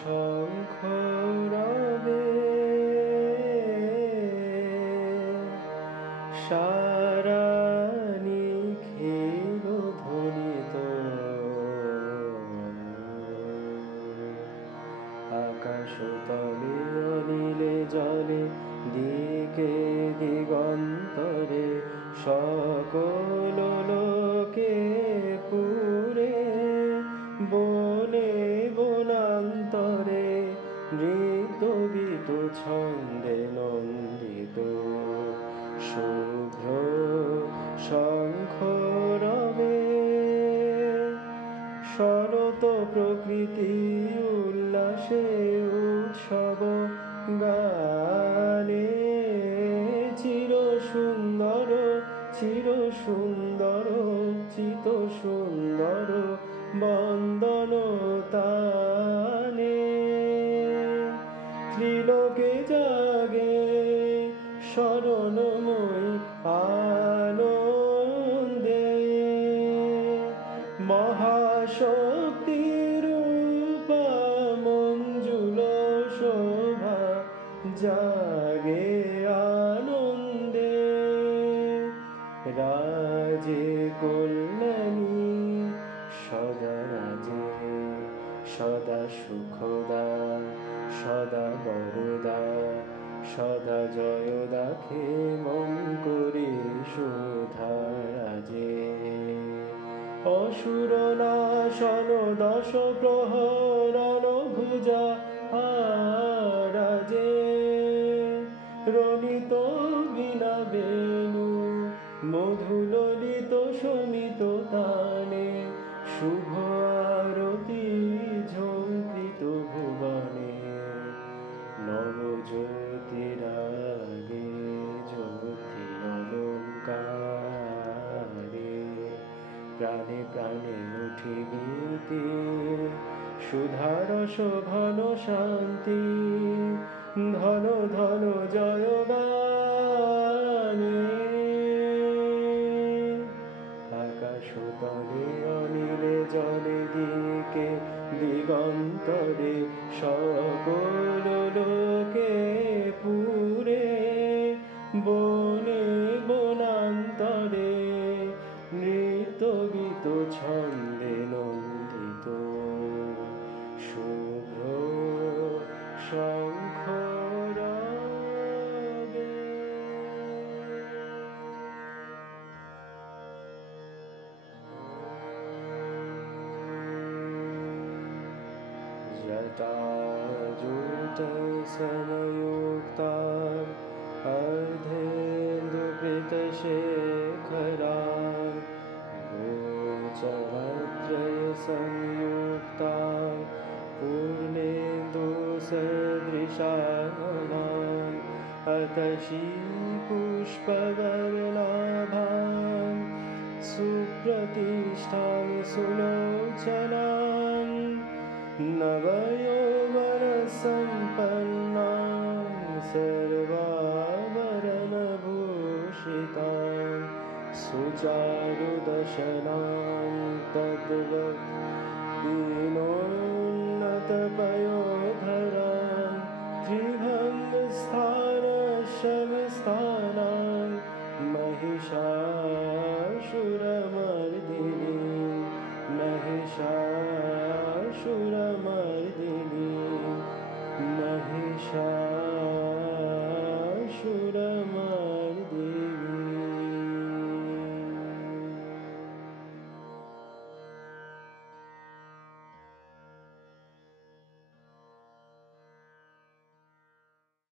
শঙ্খ রবে সারা নিখিল ধ্বনিত আকাশ তলে অনিলে জলে দিকে দিগন্তরে সকল লোকে পুরে বনে বনান্তরে নৃত্য গীত ছন্দে নন্দিত শুভ্র শঙ্খ রবে শরৎ প্রকৃতি উল্লাসে উৎসব গানে চির সুন্দর চিত সুন্দর বন্দন তানে ত্রিলোকে জাগে শরণময় আনন্দে মহাশক্তির রূপা মঞ্জুল শোভা জাগে আনন্দে রাজে কল্যাণী সদা রাজে সদা সুখদা সদা বরদা সদা জয়দা ক্ষেমং করি সুধা রাজে অসুর নাশন দশ প্রহরণ ভুজা রাজে রণিত বিনা বেণু মধুললিত শমিত তানে শুভ আরতি ঝঙ্কৃত ভুবনে নবজ্যোতিরাগে জ্যোতি অলঙ্কারে প্রাণে প্রাণে উঠি গীতি সুধারস ঘন শান্তি ধন ধন জয় গানে আকাশ তলে অনিলে জলে দিকে দিগন্তরে সকল লোকে পুরে বনে বনান্তরে নৃত্য গীত ছন্দে নন্দিত শুভ্র শঙ্খ রবে জটাজুট সমযুক্তা अर्धेन्दुकृतशेखरा गोचरत्रय संयुक्ता पूर्णेन्दुसदृशानां अतशी पुष्पवर्णाभां सुप्रतिष्ठां सुलोचनां नवयौवनसम्पन्नां सर्वाभरणभूषितां सुचारुदशनां तद्वत् दीनोन्नतपयोधरां त्रिभङ्गस्थानशमस्थानां महिषासुरमर्दिनीं महिषासुर